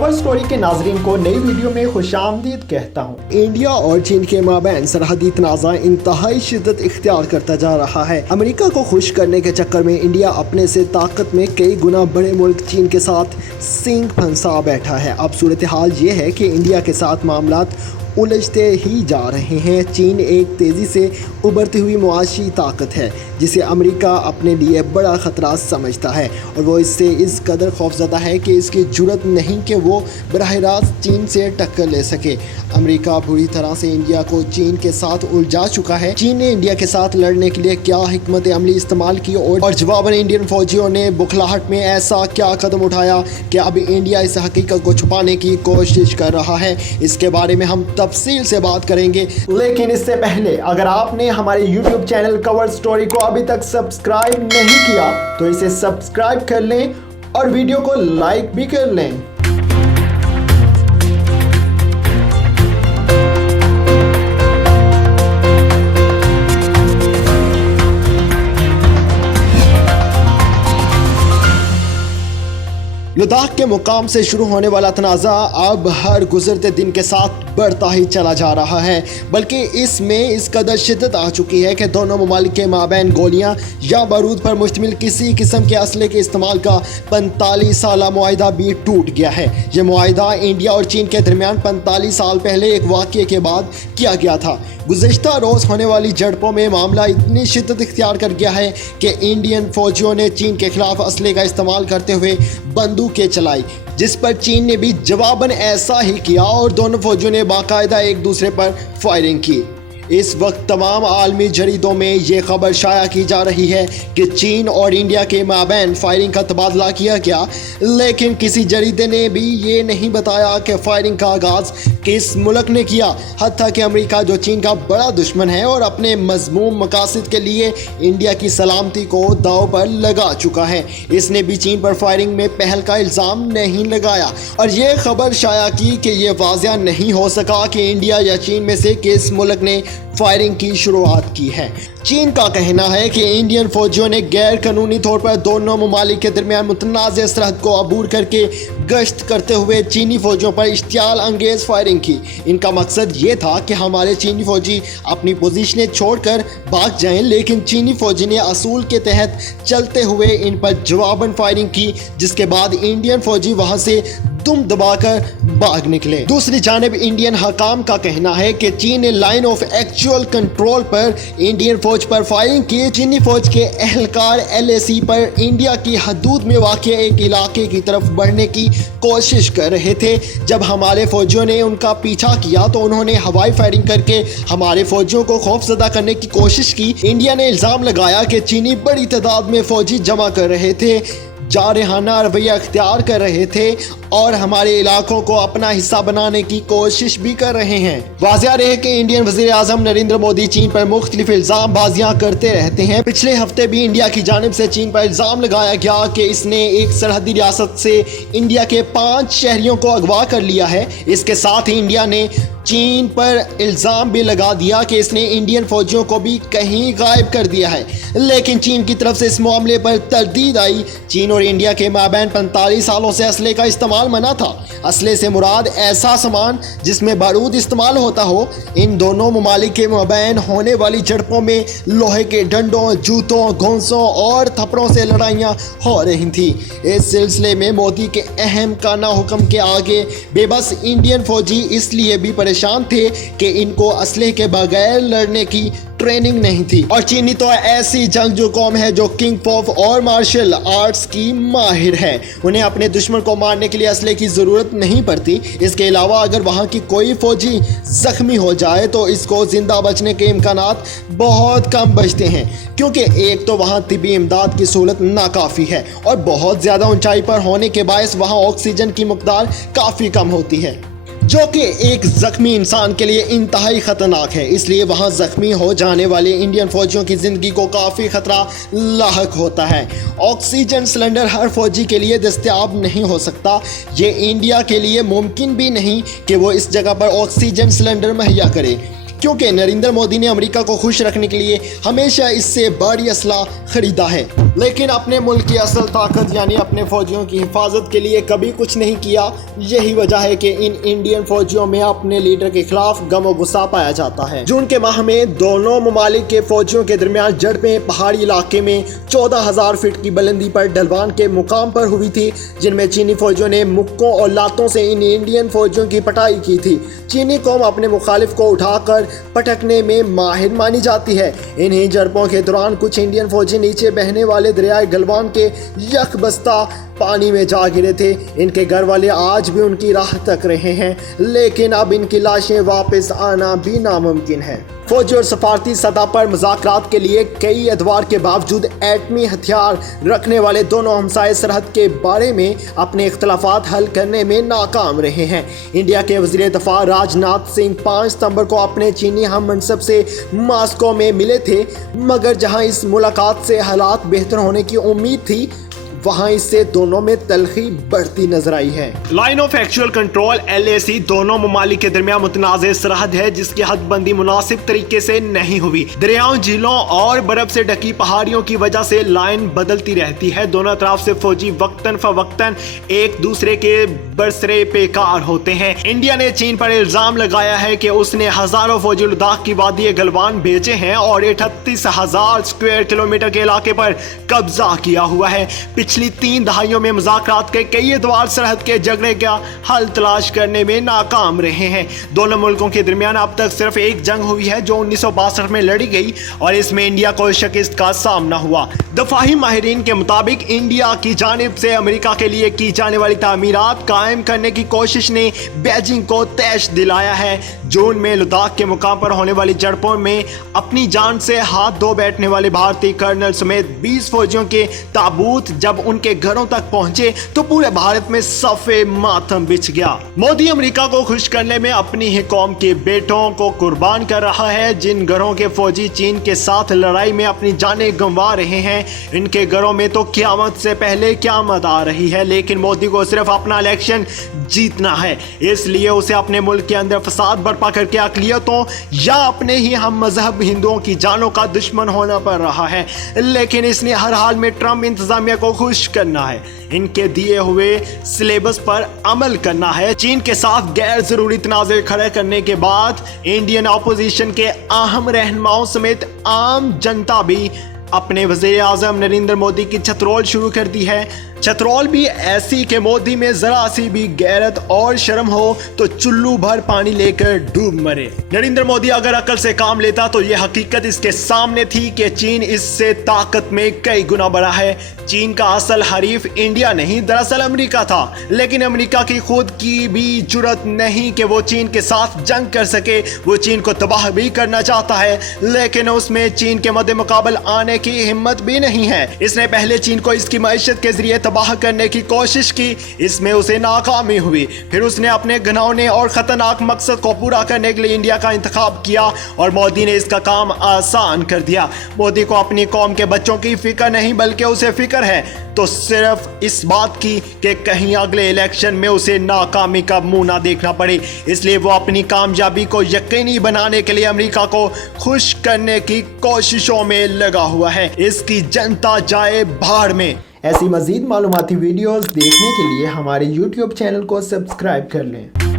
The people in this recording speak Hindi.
कवर स्टोरी के नाजरीन को नई वीडियो में खुशामदीद कहता हूँ। इंडिया और चीन के माबैन सरहदी तनाज़ा इंतहाई शिद्दत इख्तियार करता जा रहा है। अमेरिका को खुश करने के चक्कर में इंडिया अपने से ताकत में कई गुना बड़े मुल्क चीन के साथ सींग फंसा बैठा है। अब सूरत हाल ये है कि इंडिया के साथ मामलात उलझते ही जा रहे हैं। चीन एक तेज़ी से उभरती हुई मुआशी ताकत है जिसे अमेरिका अपने लिए बड़ा ख़तरा समझता है और वो इससे इस कदर खौफज़दा है कि इसकी जुर्रत नहीं कि वो बराह रास्त चीन से टक्कर ले सके। अमेरिका बुरी तरह से इंडिया को चीन के साथ उलझा चुका है। चीन ने इंडिया के साथ लड़ने के लिए क्या हिकमत अमली इस्तेमाल की और जवाबन इंडियन फौजियों ने बुखलाहट में ऐसा क्या कदम उठाया कि अब इंडिया इस हकीकत को छुपाने की कोशिश कर रहा है। इसके बारे में हम तफसील से बात करेंगे, लेकिन इससे पहले अगर आपने हमारे YouTube चैनल कवर स्टोरी को अभी तक सब्सक्राइब नहीं किया तो इसे सब्सक्राइब कर लें और वीडियो को लाइक भी कर लें। लद्दाख के मुकाम से शुरू होने वाला तनाज़ा अब हर गुजरते दिन के साथ बढ़ता ही चला जा रहा है, बल्कि इसमें इस कदर शिद्दत आ चुकी है कि दोनों ममालिक के माबैन गोलियां या बारूद पर मुश्तमिल किसी किस्म के असले के इस्तेमाल का 45 साल मुआहिदा भी टूट गया है। यह मुआहिदा इंडिया और चीन के दरमियान 45 साल पहले एक वाक़ये के बाद किया गया था। गुज़श्ता रोज़ होने वाली झड़पों में मामला इतनी शिद्दत इख्तियार कर गया है कि इंडियन फौजियों ने चीन के खिलाफ असले का इस्तेमाल करते हुए बंदूकें चलाई, जिस पर चीन ने भी जवाबन ऐसा ही किया और दोनों फौजियों ने बाकायदा एक दूसरे पर फायरिंग की। इस वक्त तमाम आलमी जरीदों में ये खबर शाया की जा रही है कि चीन और इंडिया के माबैन फायरिंग का तबादला किया गया, लेकिन किसी जरीदे ने भी ये नहीं बताया कि फायरिंग का आगाज़ किस मुल्क ने किया। हत्ता कि अमेरिका जो चीन का बड़ा दुश्मन है और अपने मज़मूम मकासद के लिए इंडिया की सलामती को दाव पर लगा चुका है, इसने भी चीन पर फायरिंग में पहल का इल्ज़ाम नहीं लगाया और ये खबर शाया की कि ये वाज़िया नहीं हो सका कि इंडिया या चीन में से किस मुल्क ने फायरिंग की शुरुआत की है। चीन का कहना है कि इंडियन फौजियों ने गैर कानूनी तौर पर दोनों ममालिक के दरमियान मुतनाज़ सरहद को अबूर करके गश्त करते हुए चीनी फौजियों पर इश्तियाल अंगेज़ फायरिंग की। इनका मकसद ये था कि हमारे चीनी फौजी अपनी पोजीशनें छोड़कर भाग जाएं, लेकिन चीनी फौजी ने असूल के तहत चलते हुए इन पर जवाबन फायरिंग की, जिसके बाद इंडियन फौजी वहां से दुम दबाकर भाग निकले। दूसरी जानिब इंडियन हकाम का कहना है कि चीन ने लाइन ऑफ एक्चुअल कंट्रोल पर इंडियन फौज पर फायरिंग की। चीनी फौज के एहलकार LAC पर इंडिया की हदूद में वाक़ एक इलाके की तरफ बढ़ने की कोशिश कर रहे थे। जब हमारे फौजियों ने उनका पीछा किया तो उन्होंने हवाई फायरिंग करके हमारे फौजियों को खौफजदा करने की कोशिश की। इंडिया ने इल्ज़ाम लगाया कि चीनी बड़ी तादाद में फौजी जमा कर रहे थे, जारहाना रवैया अख्तियार कर रहे थे और हमारे इलाकों को अपना हिस्सा बनाने की कोशिश भी कर रहे हैं। वाज़िया रहे कि इंडियन वज़ीर आज़म नरेंद्र मोदी चीन पर मुख्तलिफ इल्ज़ाम बाजियाँ करते रहते हैं। पिछले हफ्ते भी इंडिया की जानिब से चीन पर इल्ज़ाम लगाया गया कि इसने एक सरहदी रियासत से इंडिया के 5 शहरियों को अगवा कर लिया है। इसके साथ ही इंडिया ने चीन पर इल्ज़ाम भी लगा दिया कि इसने इंडियन फौजियों को भी कहीं गायब कर दिया है, लेकिन चीन की तरफ से इस मामले पर तरदीद आई। चीन और इंडिया के माबैन 45 सालों से असले का इस्तेमाल मना था। असले से मुराद ऐसा सामान जिसमें बारूद इस्तेमाल होता हो। इन दोनों ममालिक के माबैन होने वाली झड़पों में लोहे के डंडों, जूतों, घोंसों और थप्पड़ों से लड़ाइयाँ हो रही थी। इस सिलसिले में मोदी के अहम काना हुक्म के आगे बेबस इंडियन फौजी इसलिए भी परेशान थे कि इनको असले के बगैर लड़ने की ट्रेनिंग नहीं थी। और चीनी तो ऐसी जंगजू कौम है जो किंग ऑफ और मार्शल आर्ट्स की माहिर है। उन्हें अपने दुश्मन को मारने के लिए असले की ज़रूरत नहीं पड़ती। इसके अलावा अगर वहाँ की कोई फौजी ज़ख्मी हो जाए तो इसको ज़िंदा बचने के इम्कानात बहुत कम बचते हैं, क्योंकि एक तो वहाँ तिबी इमदाद की सहूलत नाकाफ़ी है और बहुत ज़्यादा ऊंचाई पर होने के बायस वहाँ ऑक्सीजन की मकदार काफ़ी कम होती है, जो कि एक ज़ख्मी इंसान के लिए इंतहाई ख़तरनाक है। इसलिए वहाँ ज़ख्मी हो जाने वाले इंडियन फ़ौजियों की ज़िंदगी को काफ़ी ख़तरा लाहक होता है। ऑक्सीजन सिलेंडर हर फौजी के लिए दस्तयाब नहीं हो सकता। ये इंडिया के लिए मुमकिन भी नहीं कि वो इस जगह पर ऑक्सीजन सिलेंडर मुहैया करे। क्योंकि नरेंद्र मोदी ने अमेरिका को खुश रखने के लिए हमेशा इससे बड़ी असला खरीदा है, लेकिन अपने मुल्क की असल ताकत यानी अपने फौजियों की हिफाजत के लिए कभी कुछ नहीं किया। यही वजह है कि इन इंडियन फौजियों में अपने लीडर के खिलाफ गम और गुस्सा पाया जाता है। जून के माह में दोनों ममालिक के फौजियों के दरमियान झड़पें पहाड़ी इलाके में 14,000 फीट की बुलंदी पर ढलवान के मुकाम पर हुई थी, जिनमें चीनी फौजियों ने मुक्कों और लातों से इन इंडियन फौजियों की पिटाई की थी। चीनी कौम अपने मुखालिफ को उठाकर पटकने में माहिर मानी जाती है। इन्हीं झड़पों के दौरान कुछ इंडियन फौजी नीचे बहने वाले दरियाए गलवान के यकबस्ता पानी में जा गिरे थे। इनके घर वाले आज भी उनकी राह तक रहे हैं, लेकिन अब इनकी लाशें वापस आना भी नामुमकिन है। फौजी और सफारती सतह पर मुज़ाकरात के लिए कई अदवार के बावजूद एटमी हथियार रखने वाले दोनों हमसाये सरहद के बारे में अपने इख्तलाफात हल करने में नाकाम रहे हैं। इंडिया के वज़ीर दफ़ा राजनाथ सिंह 5 सितंबर को अपने चीनी हम मनसब से मास्को में मिले थे, मगर जहां इस मुलाकात से हालात बेहतर होने की उम्मीद थी, वहां इससे दोनों में तलखी बढ़ती नजर आई है। Line of actual control LAC दोनों ममालिक के दरमियान मुतनाज़ सरहद है, जिसकी हदबंदी मुनासिब तरीके से नहीं हुई। दरियाओं, झीलों और बर्फ से ढकी पहाड़ियों की वजह से लाइन बदलती रहती है। दोनों तरफ से फौजी वक्तन फवक्तन एक दूसरे के बरसरे पेकार होते हैं। इंडिया ने चीन पर इल्जाम लगाया है कि उसने हजारों फौजी लद्दाख की वादी गलवान भेजे हैं और 38,000 स्क्वायर किलोमीटर के इलाके पर कब्जा किया हुआ है। पिछली 3 दहाइयों में मुज़ाकरात के कई अदवार सरहद के झगड़े का हल तलाश करने में नाकाम रहे हैं। दोनों मुल्कों के दरमियान अब तक सिर्फ एक जंग हुई है जो 1962 में लड़ी गई और इसमें इंडिया को शिकस्त का सामना हुआ। दफाही माहिरीन के मुताबिक इंडिया की जानिब से अमेरिका के लिए की जाने वाली तामीरात कायम करने की कोशिश ने बीजिंग को तैश दिलाया है। जून में लद्दाख के मुकाम पर होने वाली झड़पों में अपनी जान से हाथ धो बैठने वाले भारतीय कर्नल समेत 20 फौजियों के ताबूत जब उनके घरों तक पहुंचे तो पूरे भारत में सफे मातम बिछ गया। मोदी अमेरिका को खुश करने में अपनी ही कौम के बेटों को कुर्बान कर रहा है। जिन घरों के फौजी चीन के साथ लड़ाई में अपनी जानें गंवा रहे हैं, इनके घरों में तो क़यामत से पहले क़यामत आ रही है। लेकिन मोदी को सिर्फ अपना इलेक्शन जीतना है, इसलिए उसे अपने मुल्क के अंदर फसाद बर्पा करके अक़लियतों या अपने ही हम मजहब हिंदुओं की जानों का दुश्मन होना पड़ रहा है। लेकिन इसने हर हाल में ट्रंप इंतजामिया को खुश करना है, इनके दिए हुए सिलेबस पर अमल करना है। चीन के साथ गैर जरूरी तनाज़े खड़े करने के बाद इंडियन अपोजिशन के अहम रहनुमाओं समेत आम जनता भी अपने वज़ीर आज़म नरेंद्र मोदी की छतरोल शुरू कर दी है। छतरोल भी ऐसी कि मोदी में जरा सी भी गैरत और शर्म हो तो चुल्लू भर पानी लेकर डूब मरे। नरेंद्र मोदी अगर अकल से काम लेता तो यह हकीकत इसके सामने थी कि चीन इससे ताकत में कई गुना बड़ा है। चीन का असल हरीफ इंडिया नहीं, दरअसल अमेरिका था। लेकिन अमेरिका की खुद की भी जुर्रत नहीं कि वो चीन के साथ जंग कर सके। वो चीन को तबाह भी करना चाहता है, लेकिन उसमें चीन के मद्दे मुकाबल आने की हिम्मत भी नहीं है। इसने पहले चीन को इसकी मईशत के जरिए तबाह करने की कोशिश की, इसमें उसे नाकामी हुई। फिर उसने अपने घिनौने और खतरनाक मकसद को पूरा करने के लिए इंडिया का इंतखाब किया और मोदी ने इसका काम आसान कर दिया। मोदी को अपनी कौम के बच्चों की फिक्र नहीं बल्कि उसे फिक्र है तो सिर्फ इस बात की कि कहीं अगले इलेक्शन में उसे नाकामी का मुंह ना देखना पड़े। इसलिए वो अपनी कामयाबी को यकीनी बनाने के लिए अमेरिका को खुश करने की कोशिशों में लगा हुआ है। इसकी जनता जाए भाड़ में। ऐसी मजीद मालूमाती वीडियोस देखने के लिए हमारे YouTube चैनल को सब्सक्राइब कर लें।